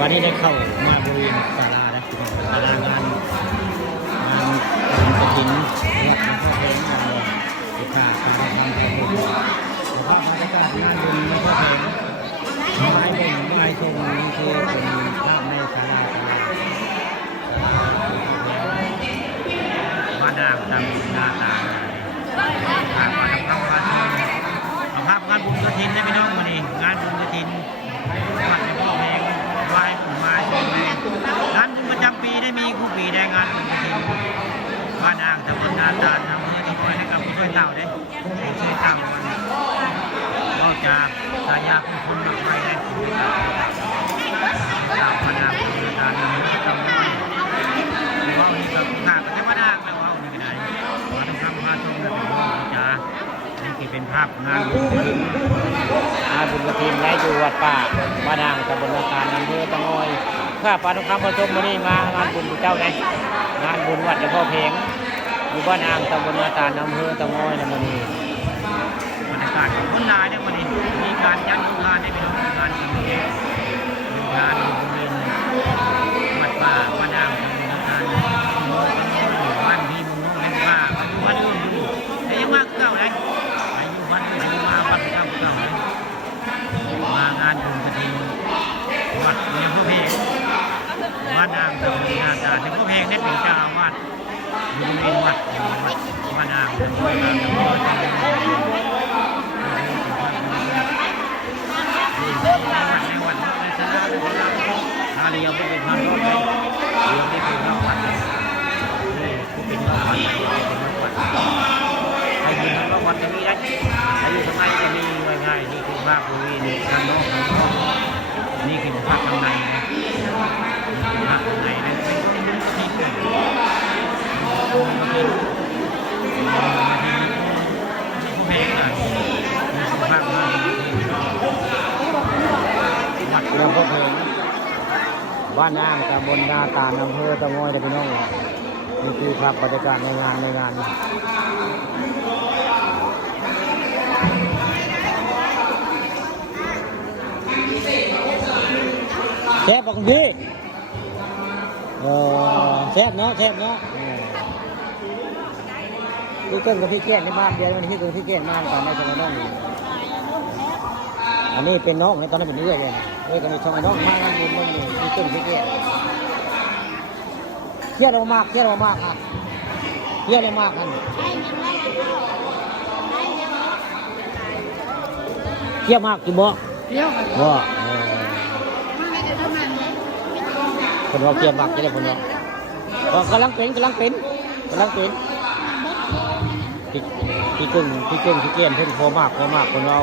วันนี้ได้เข้ามาบริเวณศาลาแล้วศาลางานกฐินวัดหลวงพ่อเพลงอุทาสารธรรมพระพุทธแล้วก็บรรยากาศงานบุญหลวงพ่อเพลงไม้บ่งไม้ทรงนี่คือเป็นภาพในศาลาบ้านนางตำหน้าตาทางวัดเข้าวัดเอาภาพงานบุญกฐินได้ไหมน้องวันนี้งานบุญกฐินวัดหลวงพ่อเพลงไหว้ปู่มาช่วยแม่งานบุญประจำปีได้มีคู่ปีได้งานบุญกฐินบ้านนางตำบลนาตาลทำเพื่อที่คอยให้กับผู้ช่วยเต่าได้ช่วยเต่าก็จะสายาผู้คนหนักไว้ได้ตามพนาตำบลนาตาลทำด้วยว่านี่ก็ข้าก็จะมาด่างแล้วว่านี่ก็ได้มาต้องทำมาชมแล้วเป็นว่าจ้านี่คือเป็นภาพงานบุญกฐินได้อยู่วัดป่าบ้านนางตำบลนาตาลอำเภอตะงอยข้าปาทุกคำผสมมานี่มางานบุญเจ้าได้งานบุญวัดหลวงพ่อเพลงอยู่บ้านนางตำบลนาตาลอำเภอตะงอยนะมันนี่บรรยากาศของคนลายเนี่ยมันนี่มีการจัดงานได้เป็นงานบุญเองงานบริเวณวัดป่าบ้านนางตำบลนาตาลบ้านพี่มุงเล่นป่าบ้านอื่นอยู่แต่ยังมากเก่าเลยอายุบ้านอื่นมาบ้านเก่าเลยมางานบุญกฐินวัดหลวงพ่อเพลงบ้านนางตำบลนาตาลหลวงพ่อเพลงได้เป็นเจ้าอาวาสบริเวณวัดบ้านนางตำบลนาตาลในวัดในศาลาถ้าเรียกว่าเป็นพระรอดเลยเรียกได้เป็นพระวัดเลยผู้เป็นพระวัดใครมีพระวัดจะมีได้ใครอยู่ข้างในจะมีง่ายๆนี่คือภาพบริเวณทางนอกนี่คือภาพข้างในนะภาพข้างในนะที่เกิดเพลงอ่ะมีสภาพมากวัดหลวงพ่อเพลงบ้านนางตำบลนาตาลอำเภอตะงอยได้พี่น้องนี่คือภาพบรรยากาศในงานแซ่บบอกคุณพี่แซ่บเนาะพี่เกิ้งกับพี่แก้นในบ้านเดียวนี่พี่เกิ้งพี่แก้นมาตอนในสมัยน้องอันนี้เป็นน้องในตอนนั้นเป็นเรื่อยเลยก็มีช่องน้องมางานบุญมันนี่พี่เกิ้งพี่แก้นเครียดมากครับเครียดมากกันเครียดมากกี่บ่คนเราเครียดมากจะได้คนเรากำลังเป็นพี่เกิ้งพี่เกี้ยนเพิ่งพอมากคนเรา